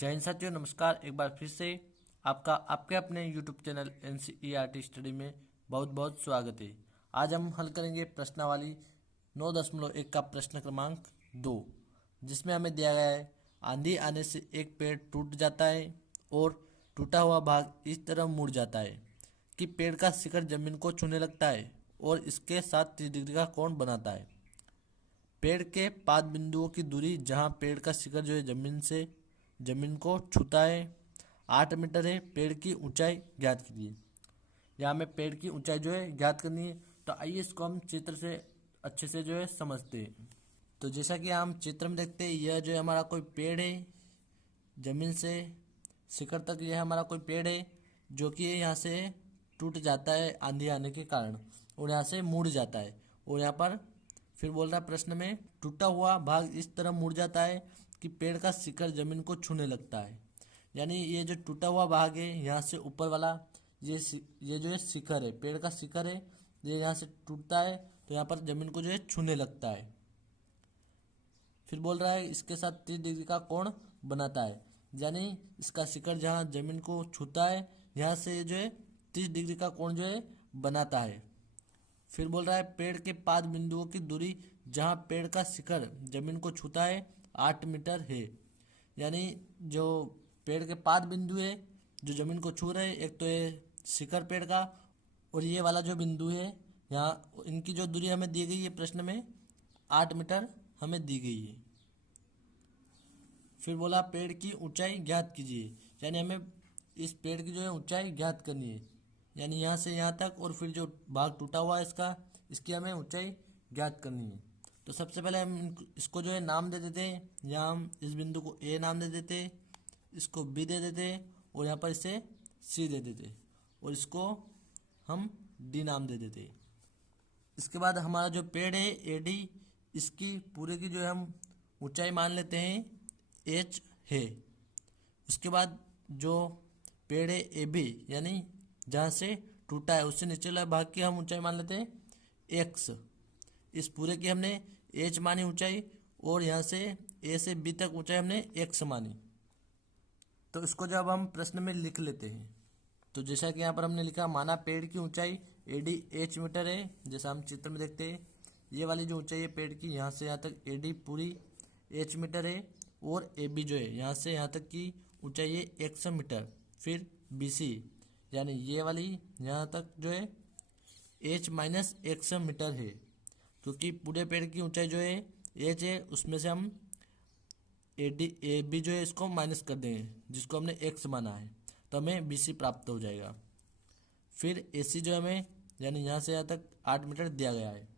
जय हिंद साथियों, नमस्कार। एक बार फिर से आपका आपके अपने यूट्यूब चैनल NCERT स्टडी में बहुत बहुत स्वागत है। आज हम हल करेंगे प्रश्नावली 9.1 का प्रश्न क्रमांक 2, जिसमें हमें दिया गया है आंधी आने से एक पेड़ टूट जाता है और टूटा हुआ भाग इस तरह मुड़ जाता है कि पेड़ का शिखर जमीन को छूने लगता है और इसके साथ 30 डिग्री का कोण बनाता है। पेड़ के पाद बिंदुओं की दूरी जहां पेड़ का शिखर जमीन को छूता है 8 मीटर है। पेड़ की ऊंचाई ज्ञात कीजिए। यहाँ हमें पेड़ की ऊंचाई ज्ञात करनी है। तो आइए इसको हम चित्र से अच्छे से समझते हैं। तो जैसा कि हम चित्र में देखते हैं, यह हमारा कोई पेड़ है। जमीन से शिखर तक यह हमारा कोई पेड़ है जो कि यहाँ से टूट जाता है आंधी आने के कारण और यहाँ से मुड़ जाता है। और यहाँ पर फिर बोल रहा प्रश्न में, टूटा हुआ भाग इस तरह मुड़ जाता है कि पेड़ का शिखर जमीन को छूने लगता है। यानी ये जो टूटा हुआ भाग है, यहाँ से ऊपर वाला ये शिखर है, पेड़ का शिखर है, ये यहाँ से टूटता है तो यहाँ पर जमीन को छूने लगता है। फिर बोल रहा है इसके साथ 30 डिग्री का कोण बनाता है। यानी इसका शिखर जहाँ जमीन को छूता है, यहाँ से 30 डिग्री का कोण बनाता है। फिर बोल रहा है पेड़ के पाद बिंदुओं की दूरी जहाँ पेड़ का शिखर जमीन को छूता है 8 मीटर है। यानी जो पेड़ के पाद बिंदु है जो जमीन को छू रहे हैं, एक तो ये शिखर पेड़ का और ये वाला जो बिंदु है यहाँ, इनकी जो दूरी हमें दी गई है प्रश्न में 8 मीटर हमें दी गई है। फिर बोला पेड़ की ऊंचाई ज्ञात कीजिए। यानी हमें इस पेड़ की ऊंचाई ज्ञात करनी है। यानी यहाँ से यहाँ तक और फिर जो भाग टूटा हुआ है इसकी हमें ऊंचाई ज्ञात करनी है। तो सबसे पहले हम इसको नाम दे देते हैं। यहाँ हम इस बिंदु को A नाम दे देते, इसको B दे देते और यहाँ पर इसे C दे देते और इसको हम D नाम दे देते। इसके बाद हमारा जो पेड़ है AD, इसकी पूरे की हम ऊंचाई मान लेते हैं H है। इसके बाद जो पेड़ है AB, यानी जहाँ से टूटा है उससे नीचे वाले भाग की हम ऊंचाई मान लेते हैं X। इस पूरे की हमने H मानी ऊंचाई और यहाँ से A से B तक ऊंचाई हमने X मानी। तो इसको जब हम प्रश्न में लिख लेते हैं, तो जैसा कि यहाँ पर हमने लिखा, माना पेड़ की ऊंचाई AD H मीटर है। जैसा हम चित्र में देखते हैं, ये वाली जो ऊंचाई है पेड़ की, यहाँ से यहाँ तक AD पूरी H मीटर है और AB यहाँ से यहाँ तक की ऊंचाई है X मीटर। फिर BC यानी ये वाली यहाँ तक H माइनस X मीटर है, क्योंकि पूरे पेड़ की ऊंचाई H है, उसमें से हम AB इसको माइनस कर देंगे जिसको हमने X माना है, तो हमें BC प्राप्त हो जाएगा। फिर AC हमें यानी यहाँ से यहाँ तक 8 मीटर दिया गया है।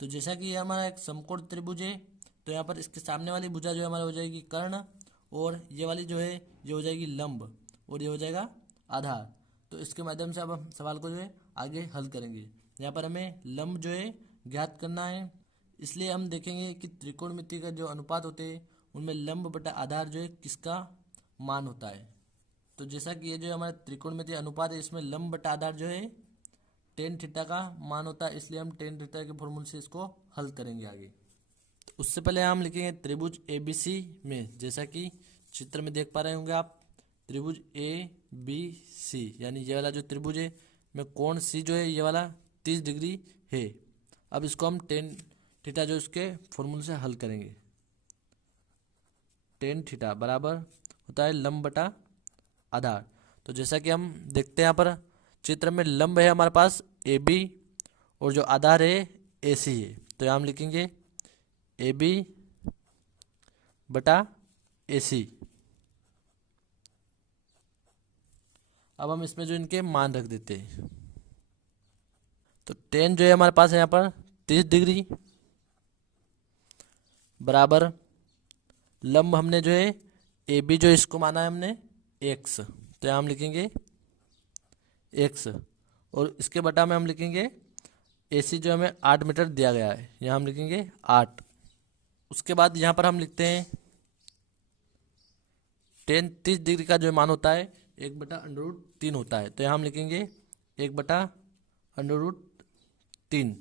तो जैसा कि ये हमारा एक समकोण त्रिभुज है, तो यहाँ पर इसके सामने वाली भुजा हमारा हो जाएगी कर्ण और ये वाली ये हो जाएगी लंब और ये हो जाएगा आधार। तो इसके माध्यम से अब हम सवाल को आगे हल करेंगे। यहाँ पर हमें लंब ज्ञात करना है, इसलिए हम देखेंगे कि त्रिकोणमिति का जो अनुपात होते हैं उनमें लंब बटा आधार किसका मान होता है। तो जैसा कि ये हमारा त्रिकोणमिति अनुपात है, इसमें लंब बटा आधार टेन थीटा का मान होता है, इसलिए हम टेन थीटा के फॉर्मूले से इसको हल करेंगे आगे। तो उससे पहले हम लिखेंगे त्रिभुज ABC में, जैसा कि चित्र में देख पा रहे होंगे आप, त्रिभुज ABC यानी ये वाला जो त्रिभुज है में कोण C ये वाला 30 डिग्री है। अब इसको हम टेन थीटा इसके फॉर्मूले से हल करेंगे। टेन थीटा बराबर होता है लंब बटा आधार। तो जैसा कि हम देखते हैं यहाँ पर चित्र में लंब है हमारे पास AB और जो आधार है AC है, तो यहाँ हम लिखेंगे AB बटा AC। अब हम इसमें इनके मान रख देते हैं। तो टेन हमारे पास है यहाँ पर 30 डिग्री बराबर लंब हमने AB इसको माना है हमने X, तो यहाँ हम लिखेंगे X और इसके बटा में हम लिखेंगे AC हमें 8 मीटर दिया गया है, यहाँ हम लिखेंगे 8। उसके बाद यहाँ पर हम लिखते हैं टेन 30 डिग्री का मान होता है 1/√3 होता है, तो यहाँ हम लिखेंगे 1/√3।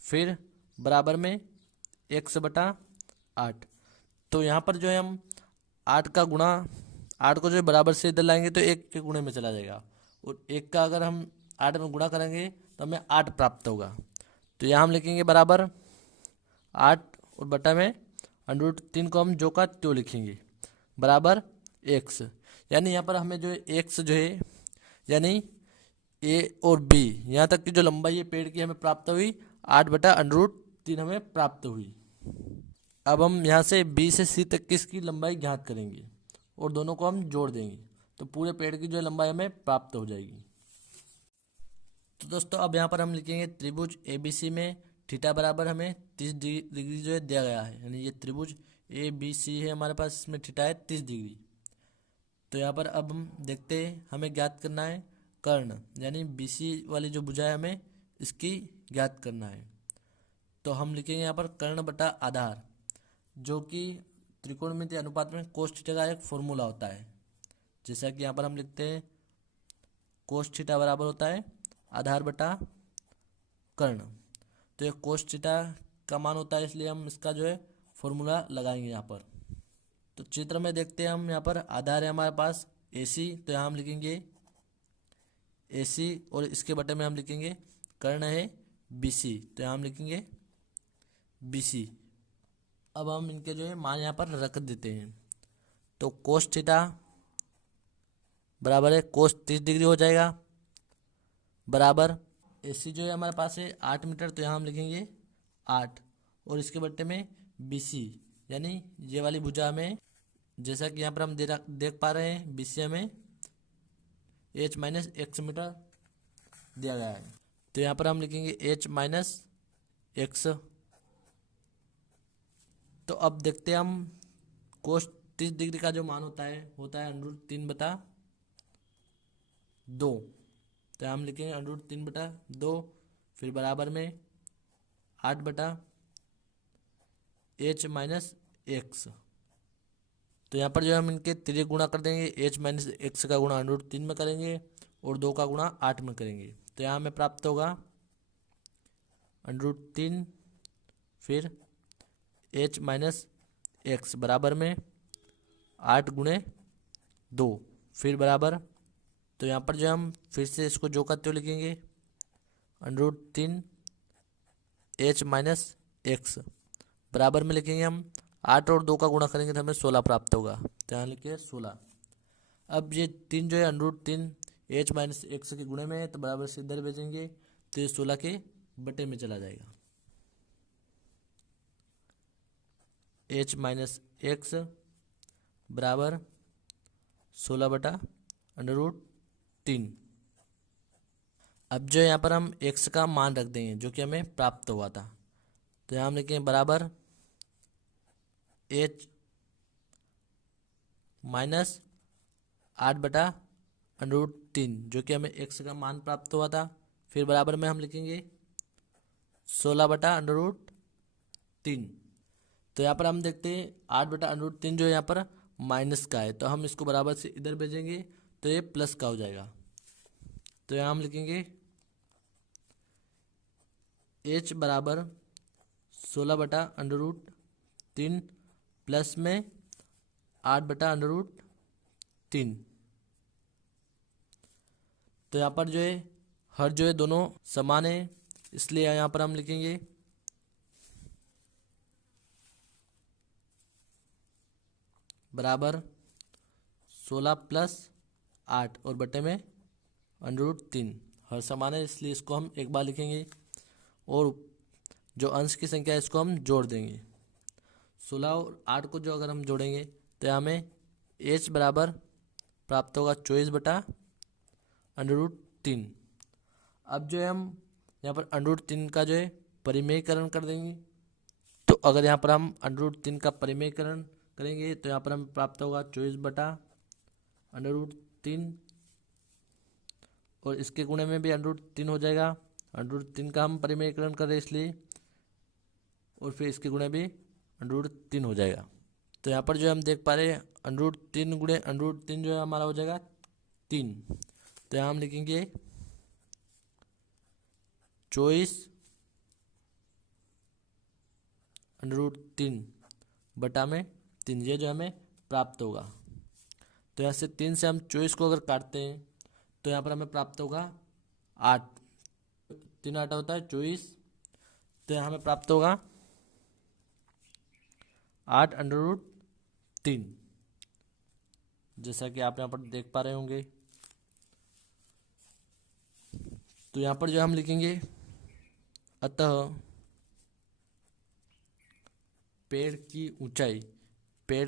फिर बराबर में X/8। तो यहाँ पर हम 8 का गुणा, 8 को जो है बराबर से इधर लाएंगे तो 1 के गुणे में चला जाएगा, और 1 का अगर हम 8 में गुणा करेंगे तो हमें 8 प्राप्त होगा। तो यहाँ हम लिखेंगे बराबर 8 और बटा में √3 को हम जो का त्यों लिखेंगे बराबर x। यानी यहाँ पर हमें जो है x जो है यानी ए और बी यहाँ तक की जो लंबाई है पेड़ की हमें प्राप्त हुई 8/√3 हमें प्राप्त हुई। अब हम यहाँ से बी से सी तक की इसकी लंबाई ज्ञात करेंगे और दोनों को हम जोड़ देंगे तो पूरे पेड़ की जो लंबाई हमें प्राप्त हो जाएगी। तो दोस्तों अब यहाँ पर हम लिखेंगे त्रिभुज ABC में थीटा बराबर हमें 30 डिग्री जो है दिया गया है, यानी ये त्रिभुज ABC है हमारे पास, इसमें थीटा है 30 डिग्री। तो यहाँ पर अब हम देखते हैं हमें ज्ञात करना है कर्ण, यानी BC वाली जो भुजा है हमें इसकी ज्ञात करना है। तो हम लिखेंगे यहाँ पर कर्ण बटा आधार, जो कि त्रिकोणमितीय अनुपात में कोस थीटा का एक फॉर्मूला होता है। जैसा कि यहाँ पर हम लिखते हैं कोस थीटा बराबर होता है आधार बटा कर्ण। तो ये कोस थीटा का मान होता है, इसलिए हम इसका जो है फॉर्मूला लगाएंगे यहाँ पर। तो चित्र में देखते हैं हम यहाँ पर आधार है हमारे पास AC, तो यहाँ हम लिखेंगे AC और इसके बटे में हम लिखेंगे कर्ण है BC, तो यहाँ हम लिखेंगे BC। अब हम इनके जो है मान यहाँ पर रख देते हैं। तो कोस थीटा बराबर है कोस 30 डिग्री हो जाएगा बराबर AC जो है हमारे पास है 8 मीटर, तो यहाँ हम लिखेंगे 8 और इसके बट्टे में BC, यानी ये वाली भुजा में जैसा कि यहाँ पर हम देख पा रहे हैं BC हमें h-x मीटर दिया गया है। तो यहाँ पर हम लिखेंगे h-x। तो अब देखते हैं हम कोस 30 डिग्री का जो मान होता है √3/2। तो हम लिखेंगे √3/2 फिर बराबर में 8/h-x। तो यहाँ पर जो हम इनके तिर्यक गुणा कर देंगे, h-x का गुणा √3 में करेंगे और 2 का गुणा 8 में करेंगे। तो यहाँ हमें प्राप्त होगा √3 फिर h-x बराबर में 8 × 2 फिर बराबर। तो यहाँ पर जो हम फिर से इसको जो का त्यों लिखेंगे √3 h-x बराबर में लिखेंगे हम 8 और 2 का गुणा करेंगे तो हमें 16 प्राप्त होगा। तो यहाँ लिखिए 16। अब ये 3 जो है √3 h-x के गुणे में है, तो बराबर से इधर भेजेंगे तो ये 16 के बटे में चला जाएगा। h-x बराबर 16/√3। अब जो यहाँ पर हम x का मान रख देंगे जो कि हमें प्राप्त हुआ था। तो यहाँ हम लिखेंगे बराबर h-8/√3 जो कि हमें x का मान प्राप्त हुआ था। फिर बराबर में हम लिखेंगे 16/√3। तो यहाँ पर हम देखते हैं 8/√3 जो यहाँ पर माइनस का है, तो हम इसको बराबर से इधर भेजेंगे तो ये प्लस का हो जाएगा। तो यहाँ हम लिखेंगे h बराबर 16/√3 प्लस में 8/√3। तो यहाँ पर जो है हर जो है दोनों समान है, इसलिए यहाँ पर हम लिखेंगे बराबर 16 + 8 और बटे में √3। हर समान है इसलिए इसको हम एक बार लिखेंगे और जो अंश की संख्या है इसको हम जोड़ देंगे। 16 और 8 को जो अगर हम जोड़ेंगे तो हमें h बराबर प्राप्त होगा 24/√3। अब जो है हम यहाँ पर √3 का जो है परिमेयकरण कर देंगे। तो अगर यहाँ पर हम √3 का परिमेयकरण करेंगे तो यहाँ पर हमें प्राप्त होगा 24/√3 और इसके गुणे में भी √3 हो जाएगा। √3 का हम परिमेयकरण कर रहे इसलिए, और फिर इसके गुणे भी √3 हो जाएगा। तो यहाँ पर जो हम देख पा रहे हैं √3 × √3 जो है हमारा हो जाएगा 3। तो यहाँ हम लिखेंगे 24/√3 बटा में 3, ये जो हमें प्राप्त होगा। तो यहाँ से 3 से हम 24 को अगर काटते हैं तो यहाँ पर हमें प्राप्त होगा 8। 3 8 होता है 24। तो यहाँ हमें प्राप्त होगा 8√3, जैसा कि आप यहाँ पर देख पा रहे होंगे। तो यहाँ पर जो हम लिखेंगे, अतः पेड़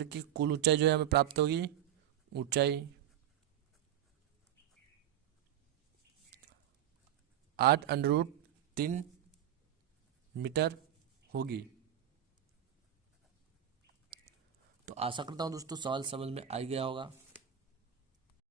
की कुल ऊंचाई जो है हमें प्राप्त होगी, ऊंचाई 8√3 मीटर होगी। तो आशा करता हूँ दोस्तों सवाल समझ में आ गया होगा।